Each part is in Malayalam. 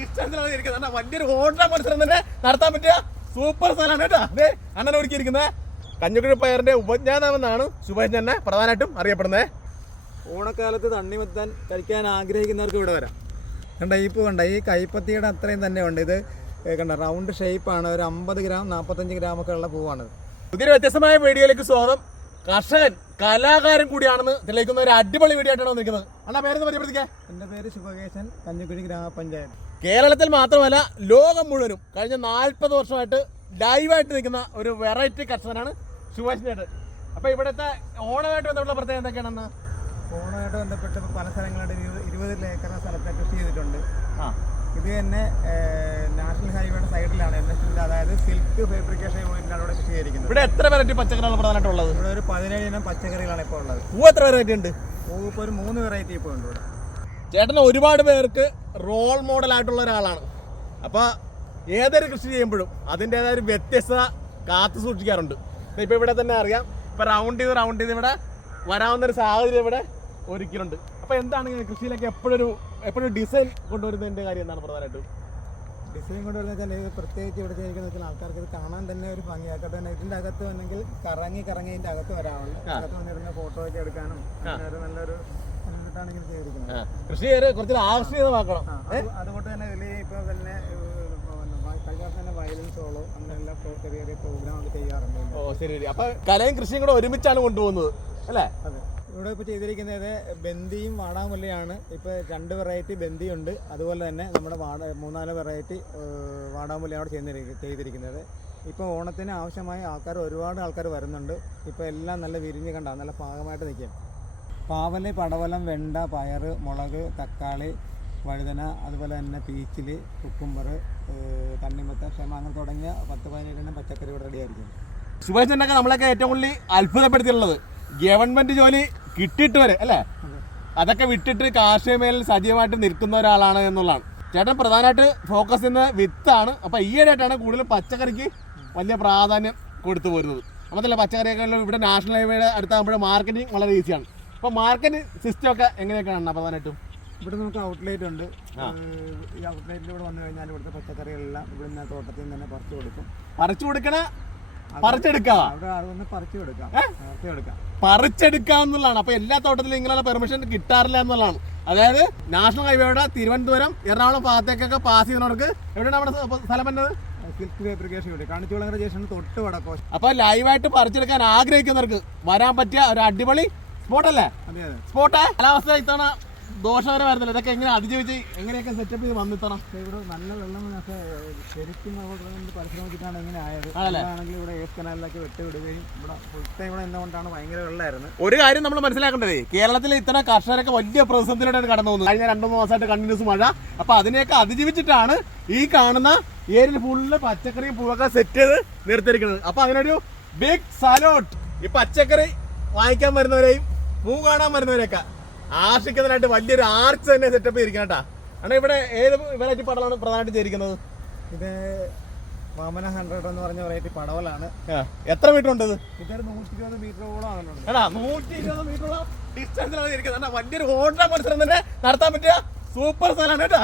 ഡിസ്റ്റൻസിലാണ് ഇരിക്കുന്നത്. വലിയൊരു ഓട്ട മത്സരം തന്നെ നടത്താൻ പറ്റിയ സൂപ്പർ സ്ഥലമാണ് കേട്ടോ. അതെ അണ്ണൻ ഒരുക്കിയിരിക്കുന്നത് കഞ്ഞുകുഴി പയറിന്റെ ഉപജ്ഞാതാവെന്നാണ് സുഭാഷ് തന്നെ പ്രധാനമായിട്ടും അറിയപ്പെടുന്നത്. ഓണക്കാലത്ത് തണ്ണിമത്താൻ കഴിക്കാൻ ആഗ്രഹിക്കുന്നവർക്ക് ഇവിടെ വരാം. കണ്ട ഈ പൂ കണ്ട ഈ കൈപ്പത്തിയുടെ അത്രയും തന്നെ ഉണ്ട്. ഇത് കണ്ട റൗണ്ട് ഷേപ്പാണ് ഒരു അമ്പത് ഗ്രാം നാൽപ്പത്തഞ്ച് ഗ്രാം ഒക്കെ ഉള്ള പൂവാണ് പുതിയൊരു വ്യത്യസ്തമായ വീഡിയോയിലേക്ക് സ്വാഗതം. കർഷകൻ കലാകാരൻ കൂടിയാണെന്ന് തെളിയിക്കുന്ന ഒരു അടിപൊളി വീഡിയോ ആയിട്ടാണ് വന്നിരിക്കുന്നത്. അണ്ണാ പേരെന്ന് പരിപ്പെടുത്തിക്കേ എന്റെ പേര് ശുഭകേശൻ കഞ്ഞിക്കുഴി ഗ്രാമപഞ്ചായത്ത്. കേരളത്തിൽ മാത്രമല്ല ലോകം മുഴുവനും കഴിഞ്ഞ നാൽപ്പത് വർഷമായിട്ട് ലൈവായിട്ട് നിൽക്കുന്ന ഒരു വെറൈറ്റി കർഷകനാണ് സുഭാഷ് ചേട്ടൻ. അപ്പൊ ഇവിടുത്തെ ഓണമായിട്ട് ബന്ധപ്പെട്ട പ്രത്യേകത എന്തൊക്കെയാണെന്ന്? ഓണമായിട്ട് ബന്ധപ്പെട്ട് പല സ്ഥലങ്ങളായിട്ട് ഇരുപത് ഏക്കർ സ്ഥലത്ത് കൃഷി ചെയ്തിട്ടുണ്ട്. ആ. ഇത് തന്നെ നാഷണൽ ഹൈവേയുടെ സൈഡിലാണ് എൻ എസിന്റെ അതായത് സിൽക്ക് ഫാബ്രിക്കേഷൻ യൂണിറ്റിലാണ് ഇവിടെ കൃഷി ചെയ്തിരിക്കുന്നത്. ഇവിടെ എത്ര വെറൈറ്റി പച്ചക്കറികളാണ് പ്രധാനമായിട്ടുള്ളത്? ഇവിടെ ഒരു പതിനേഴ് ഇനം പച്ചക്കറികളാണ് ഇപ്പോൾ ഉള്ളത്. പൂ എത്ര വെറൈറ്റി ഉണ്ട്? പൂ ഇപ്പോൾ ഒരു മൂന്ന് വെറൈറ്റി ഇപ്പോൾ ഉണ്ട് ഇവിടെ. ചേട്ടൻ ഒരുപാട് പേർക്ക് റോൾ മോഡൽ ആയിട്ടുള്ള ഒരാളാണ്. അപ്പോൾ ഏതൊരു കൃഷി ചെയ്യുമ്പോഴും അതിന്റെതായ ഒരു വ്യത്യസ്തത കാത്തു സൂക്ഷിക്കാറുണ്ട്. ഇപ്പോൾ ഇവിടെ തന്നെ അറിയാം. ഇപ്പോൾ റൗണ്ട് ചെയ്ത് റൗണ്ട് ചെയ്ത് ഇവിടെ വരാവുന്ന ഒരു സാഹചര്യം ഇവിടെ ഒരുക്കിയിട്ടുണ്ട്. അപ്പോൾ എന്താണ് കൃഷിയിലേക്ക് എപ്പോഴൊരു എപ്പോഴും ഡിസൈൻ കൊണ്ടുവരുന്നതിന്റെ കാര്യം എന്താണ് പ്രധാനമായിട്ടും? ഡിസൈൻ കൊണ്ടുവരുന്ന ഇത് പ്രത്യേകിച്ച് ഇവിടെ ചെയ്യുന്ന ആൾക്കാർക്ക് ഇത് കാണാൻ തന്നെ ഒരു ഭംഗിയാക്കട്ടെ തന്നെ ഇതിന്റെ അകത്ത് വന്നെങ്കിൽ കറങ്ങി കറങ്ങി ഇതിന്റെ അകത്ത് വരാവുള്ളൂ. അകത്ത് വന്നിരുന്ന ഫോട്ടോ ഒക്കെ എടുക്കാനും നല്ലൊരു കൃഷി കുറച്ച് ആകർഷണീയമാക്കണം. അതുകൊണ്ട് തന്നെ ഇതിൽ ഇപ്പൊ തന്നെ. ഓ ശരി ശരി. അപ്പൊ കലയും കൃഷിയും കൂടെ ഒരുമിച്ചാണ് കൊണ്ടുപോകുന്നത് അല്ലേ? ഇവിടെ ഇപ്പോൾ ചെയ്തിരിക്കുന്നത് ബന്ദിയും വാടാമുല്ലയാണ്. ഇപ്പോൾ രണ്ട് വെറൈറ്റി ബന്ദിയുണ്ട്. അതുപോലെ തന്നെ നമ്മുടെ വാട മൂന്നാൽ വെറൈറ്റി വാടാമുല്ലയാണ് ചെയ്തിരിക്ക ചെയ്തിരിക്കുന്നത്. ഇപ്പോൾ ഓണത്തിന് ആവശ്യമായ ആൾക്കാർ ഒരുപാട് ആൾക്കാർ വരുന്നുണ്ട്. ഇപ്പോൾ എല്ലാം നല്ല വിരിഞ്ഞ് കണ്ടാണ് നല്ല പാകമായിട്ട് നിൽക്കും പാവൽ പടവലം വെണ്ട പയർ മുളക് തക്കാളി വഴുതന അതുപോലെ തന്നെ പീച്ചിൽ കുക്കുംബർ തണ്ണിമത്ത ക്ഷമ അങ്ങനെ തുടങ്ങിയ പത്ത് പതിനേഴെണ്ണം പച്ചക്കറി ഇവിടെ റെഡിയായിരിക്കും. സുഭാഷ് ചന്ദ്രൊക്കെ നമ്മളൊക്കെ ഏറ്റവും കൂടുതൽ അത്ഭുതപ്പെടുത്തിയിട്ടുള്ളത് ഗവൺമെന്റ് ജോലി കിട്ടിയിട്ട് വരെ അല്ലേ? അതൊക്കെ വിട്ടിട്ട് കാർഷിക മേഖലയിൽ സജീവമായിട്ട് നിൽക്കുന്ന ഒരാളാണ് എന്നുള്ളതാണ്. ചേട്ടൻ പ്രധാനമായിട്ട് ഫോക്കസ് ചെയ്യുന്നത് വിത്താണ്. അപ്പൊ ഈയിടെയായിട്ടാണ് കൂടുതൽ പച്ചക്കറിക്ക് വലിയ പ്രാധാന്യം കൊടുത്തു പോരുന്നത്. നമുക്കല്ല പച്ചക്കറിയൊക്കെ ഇവിടെ നാഷണൽ ഹൈവേയുടെ അടുത്താകുമ്പോൾ മാർക്കറ്റിംഗ് വളരെ ഈസിയാണ് അപ്പോൾ മാർക്കറ്റ് സിസ്റ്റം ഒക്കെ എങ്ങനെയൊക്കെയാണ് പ്രധാനമായിട്ടും? ഇവിടെ നമുക്ക് ഔട്ട്ലെറ്റ് ഉണ്ട്. ഈ ഔട്ട്ലെറ്റിൽ ഇവിടെ വന്നു കഴിഞ്ഞാൽ ഇവിടുത്തെ പച്ചക്കറികളെല്ലാം ഇവിടുന്ന് തോട്ടത്തിൽ നിന്ന് തന്നെ പറിച്ചു കൊടുക്കും. പറിച്ചു കൊടുക്കണ? പറിച്ചെടുക്കാം? അവിടെ അത് വന്ന് പറിച്ചു കൊടുക്കാം. പറിച്ചു കൊടുക്കാം പറിച്ചെടുക്കാന്നുള്ളതാണ് അപ്പൊ എല്ലാ തോട്ടത്തിലും ഇങ്ങനെയുള്ള പെർമിഷൻ കിട്ടാറില്ല എന്നുള്ളതാണ്. അതായത് നാഷണൽ ഹൈവേയുടെ തിരുവനന്തപുരം എറണാകുളം ഭാഗത്തേക്കൊക്കെ പാസ് ചെയ്യുന്നവർക്ക് എവിടെയാണ് നമ്മുടെ സ്ഥ- സ്ഥലം വന്നത്? സിൽക്ക് ഫാബ്രിക്കേഷൻ ഇവിടെ. ജംഗ്ഷൻ തൊട്ട് വടക്കോ. അപ്പൊ ലൈവായിട്ട് പറിച്ചെടുക്കാൻ ആഗ്രഹിക്കുന്നവർക്ക് വരാൻ പറ്റിയ ഒരു അടിപൊളി സ്പോട്ടല്ലേ? സ്പോട്ട്? കാലാവസ്ഥ ഇത്തവണ ദോഷകരമായിരുന്നില്ല. ഇതൊക്കെ എങ്ങനെ അതിജീവിച്ച് എങ്ങനെയൊക്കെ സെറ്റപ്പ് ചെയ്ത് വന്നു ഇത്തവണ? പക്ഷേ ഇവിടെ നല്ല വെള്ളം ശരിക്കും പരിശ്രമിച്ചിട്ടാണ് ഇങ്ങനെ ആയത്? ആണെങ്കിൽ ഇവിടെ ഏസ് കനാലിലൊക്കെ വെട്ടി വിടുകയും ഇവിടെ ഫുൾ ടൈം ഇവിടെ നിന്നുകൊണ്ടാണ് ഭയങ്കര വെള്ളമായിരുന്നു. ഒരു കാര്യം നമ്മൾ മനസ്സിലാക്കേണ്ടത് കേരളത്തിലെ ഇത്തരം കർഷകരൊക്കെ വലിയ പ്രതിസന്ധിയിലൂടെയാണ് കടന്നു പോകുന്നത്. കഴിഞ്ഞ രണ്ടു മൂന്ന് മാസമായിട്ട് കണ്ടിന്യൂസ് മഴ. അപ്പൊ അതിനെയൊക്കെ അതിജീവിച്ചിട്ടാണ് ഈ കാണുന്ന ഏരിയ ഫുള്ള് പച്ചക്കറിയും പൂവൊക്കെ സെറ്റ് ചെയ്ത് നിർത്തിയിരിക്കുന്നത്. അപ്പൊ അതിനൊരു ബിഗ് സലോട്ട് ഈ പച്ചക്കറി വാങ്ങിക്കാൻ വരുന്നവരെയും പൂ കാണാൻ വരുന്നവരൊക്കെ ആർഷിക്കുന്നതിനായിട്ട് വലിയൊരു ആർച്ച് തന്നെ സെറ്റപ്പ് ചെയ്തിരിക്കണം കേട്ടാ. അണ്ണാ ഇവിടെ ഏത് വെറൈറ്റി പടമാണ് പ്രധാനമായിട്ട് ചെയ്തിരിക്കുന്നത്? ഇത് വാമന ഹൺഡ്രഡ് എന്ന് പറഞ്ഞ വെറൈറ്റി പടവലാണ്. എത്ര മീറ്റർ ഉണ്ട് ഇത്? ഇതൊരു നൂറ്റി ഇരുപത് മീറ്ററോളം ആകുന്നുണ്ട് എടാ നൂറ്റി ഇരുപത് മീറ്ററുള്ള ഡിസ്റ്റൻസിലാണ് ഇരിക്കുന്നത് അണ്ണാ വലിയൊരു ഓട്ട മത്സരം തന്നെ നടത്താൻ പറ്റിയ സൂപ്പർ സ്ഥലമാണ് കേട്ടോ.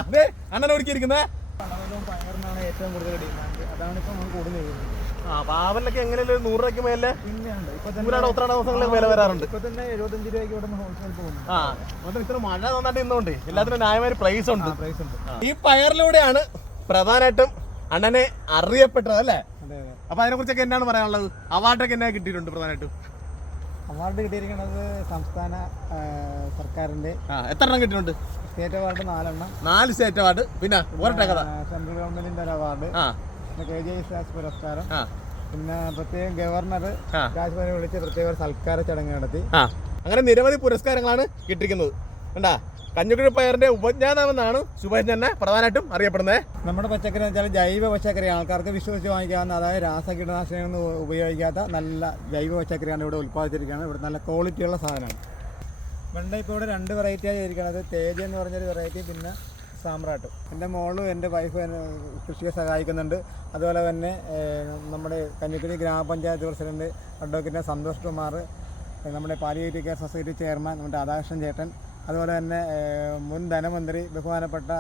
അണ്ണൻ ഒരുക്കിയിരിക്കുന്നത്. പടവലും പയറിനാണ് ഏറ്റവും കൂടുതൽ ഡിമാൻഡ് അതാണ് ഇപ്പൊ നമുക്ക് കൂടുതൽ പാവലിലൊക്കെ എങ്ങനെയല്ലേ നൂറ് രൂപയ്ക്ക് മേലെ നൂറാണ് ഉത്രാട ദിവസങ്ങളിൽ വില വരാറുണ്ട്? ഇപ്പൊ തന്നെ എഴുപത്തഞ്ച് രൂപയ്ക്ക് ഇവിടെ ഹോൾസെയിൽ പോകുന്നു. ആ അതുകൊണ്ട് ഇത്ര മഴ നന്നായിട്ട് ഇന്നുണ്ട് എല്ലാത്തിനും ന്യായമായ പ്രൈസ് ഉണ്ട്. പ്രൈസ് ഉണ്ട്. ഈ പയറിലൂടെയാണ് പ്രധാനമായിട്ടും അണ്ണനെ അറിയപ്പെട്ടത് അല്ലേ? അപ്പൊ അതിനെ കുറിച്ചൊക്കെ എന്താണ് പറയാനുള്ളത്? അവാർഡൊക്കെ എന്നാ കിട്ടിയിട്ടുണ്ട് പ്രധാനമായിട്ടും? അവാർഡ് കിട്ടിയിരിക്കുന്നത് സംസ്ഥാന സർക്കാരിന്റെ എത്ര എണ്ണം കിട്ടിയിട്ടുണ്ട്? സ്റ്റേറ്റ് അവാർഡ് നാലെണ്ണം. നാല് സ്റ്റേറ്റ് അവാർഡ്. പിന്നെ സെൻട്രൽ ഗവൺമെന്റിന്റെ ഒരു അവാർഡ്. കെ ജെ രാജ് പുരസ്കാരം. പിന്നെ പ്രത്യേകം ഗവർണർ. രാജ്ഭവനെ വിളിച്ച് പ്രത്യേക സൽക്കാര ചടങ്ങ് നടത്തി. അങ്ങനെ നിരവധി പുരസ്കാരങ്ങളാണ് കിട്ടിയിരിക്കുന്നത്. കണ്ടാ? കഞ്ഞുകുഴി പയറിന്റെ ഉപജ്ഞാതാവെന്നാണ് സുഭാഷ് തന്നെ പ്രധാനമായിട്ടും അറിയപ്പെടുന്നത്. നമ്മുടെ പച്ചക്കറി എന്ന് വെച്ചാൽ ജൈവ പച്ചക്കറി ആൾക്കാർക്ക് വിശ്വസിച്ച് വാങ്ങിക്കാവുന്ന അതായത് രാസ കീടനാശിനികളൊന്നും ഉപയോഗിക്കാത്ത നല്ല ജൈവ പച്ചക്കറിയാണ് ഇവിടെ ഉൽപ്പാദിച്ചിരിക്കുന്നത്. ഇവിടെ നല്ല ക്വാളിറ്റിയുള്ള സാധനമാണ്. വെണ്ട ഇപ്പോൾ ഇവിടെ രണ്ട് വെറൈറ്റിയായി ചെയ്തിരിക്കുന്നത് തേജ എന്ന് പറഞ്ഞൊരു വെറൈറ്റി പിന്നെ സാമ്രാട്ട്. എന്റെ മോളും എന്റെ വൈഫ് കൃഷിയെ സഹായിക്കുന്നുണ്ട്. അതുപോലെ തന്നെ നമ്മുടെ കഞ്ഞിക്കുഴി ഗ്രാമപഞ്ചായത്ത് പ്രസിഡന്റ് അഡ്വക്കേറ്റ് സന്തോഷ് കുമാർ നമ്മുടെ പാലിയേറ്റീവ് കെയർ സൊസൈറ്റി ചെയർമാൻ നമ്മുടെ രാധാകൃഷ്ണൻ ചേട്ടൻ അതുപോലെ തന്നെ മുൻ ധനമന്ത്രി ബഹുമാനപ്പെട്ട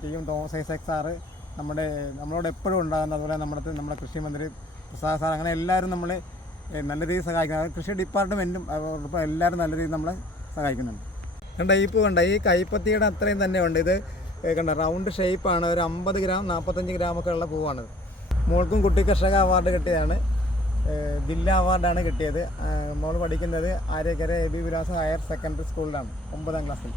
T M Thomas Isaac sir നമ്മുടെ നമ്മളോട് എപ്പോഴും ഉണ്ടാകുന്ന അതുപോലെ നമ്മുടെ നമ്മുടെ കൃഷിമന്ത്രി പ്രസാദ് സാർ അങ്ങനെ എല്ലാവരും നമ്മളെ നല്ല രീതിയിൽ സഹായിക്കുന്നത് കൃഷി ഡിപ്പാർട്ട്മെന്റും എല്ലാവരും നല്ല രീതിയിൽ നമ്മളെ സഹായിക്കുന്നുണ്ട്. കണ്ട ഈ പൂ കണ്ട ഈ കൈപ്പത്തിയുടെ അത്രയും തന്നെ ഉണ്ട്. ഇത് കണ്ട റൗണ്ട് ഷേപ്പാണ് ഒരു അമ്പത് ഗ്രാം നാൽപ്പത്തഞ്ച് ഗ്രാമൊക്കെ ഉള്ള പൂവാണ് മോൾക്കും കുട്ടി കർഷക അവാർഡ് കിട്ടിയതാണ് ജില്ലാ അവാർഡാണ് കിട്ടിയത്. മോൾ പഠിക്കുന്നത് ആര്യക്കര എ ബി വിലാസം ഹയർ സെക്കൻഡറി സ്കൂളിലാണ് ഒമ്പതാം ക്ലാസ്സിൽ